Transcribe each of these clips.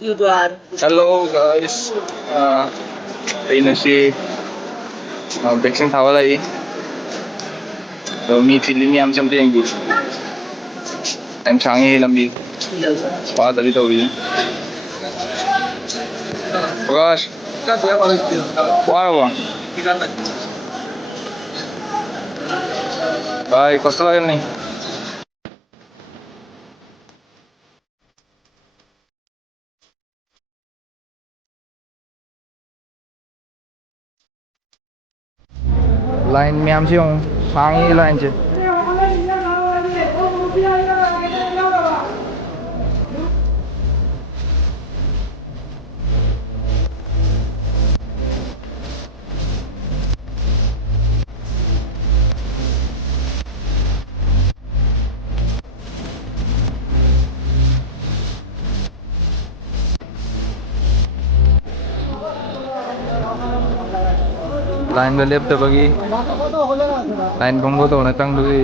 Hello guys. Ayun na si vaccine thawal ay. So mi feeling niya am samte yung good. I'm changi lambi. Pa dali to bi. Prakash. Wow. Bye, कसा लागेल नाही line में आमची सांगी लाईनचे line में left बगी line बंगो तो ना तंग दुगी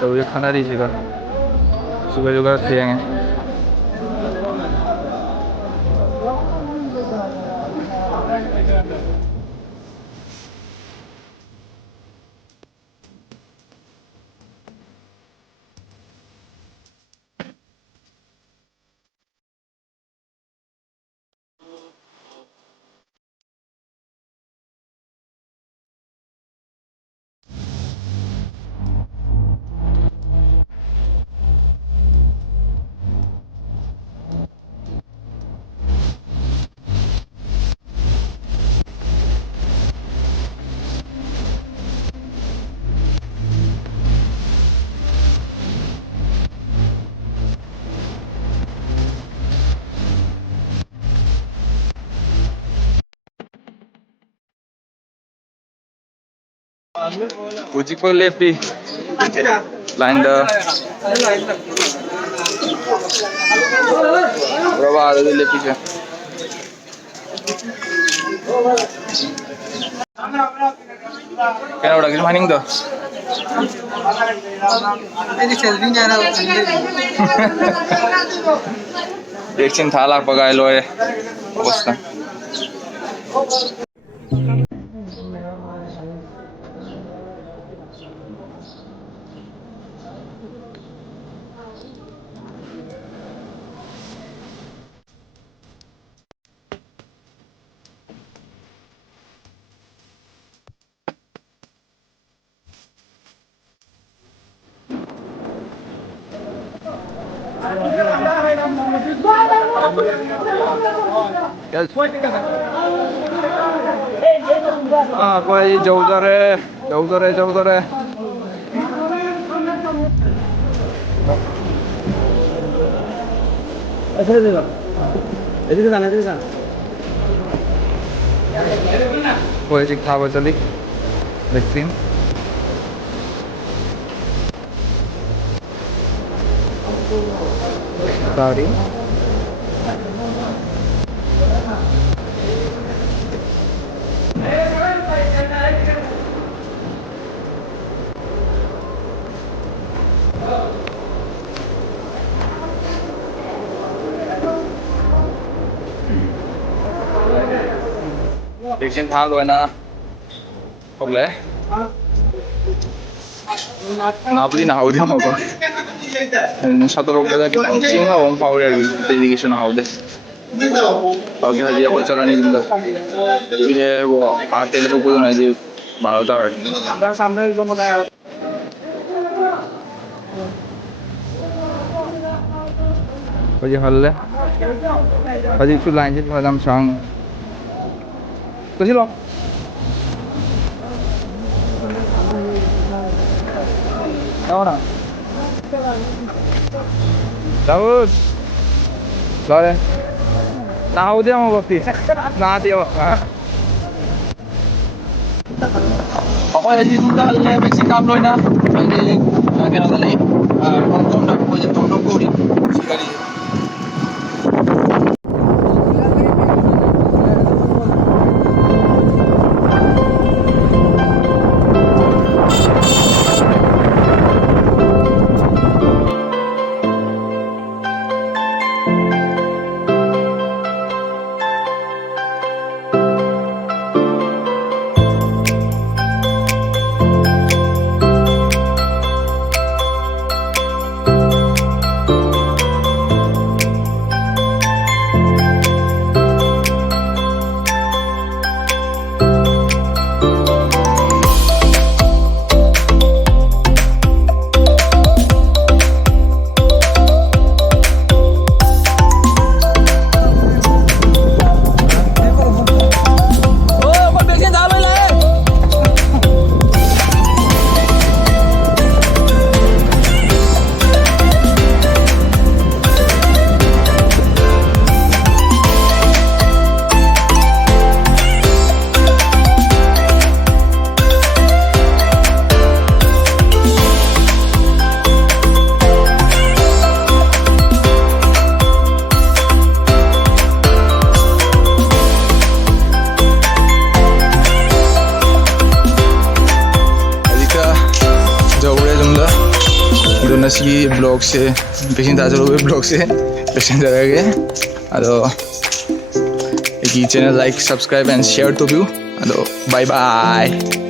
तो ये खाना दी सिगा सुबह जुगाड़ थियेंगे Uji ko left đi line the berapa ada di left ya kena udah gimana nih tuh ini selfie nya ada vaccine thalak bagai loy অবস্থা कोई जऊ रे ऐसे देगा ऐसे जाना कोई चिक था वो चली vaccine sorry việc trên thao rồi nè không lẽ nào beli nào dia mau kok satu roda lagi anjing lah orang power dari sana hau deh oke dia bocoran ini juga ini gua pakai itu pun aja baru tahu dan sampai gua mau tanya bây giờ hal bây giờ line trên vào làm sang tôi xin lỗi đâu nào Daud rồi nào dia mau bukti nah dia pokoknya di tunda le vaksin kam rồi na jadi cái nào đấy không được bây giờ không được cô đi sekali ꯉꯁꯤꯒꯤ ꯕ꯭ꯂꯣꯛꯁꯦ vaccine ꯊꯥꯖꯔꯨꯕꯒꯤ ꯕ꯭ꯂꯣꯛꯁꯦ ꯂꯣꯏꯁꯤꯟꯖꯔꯒꯦ ꯑꯗꯣ ꯑꯩꯒꯤ channel like subscribe and share ꯇꯧꯕꯤꯌꯨ ꯑꯗꯣ ꯕꯥꯏ ꯕꯥꯏ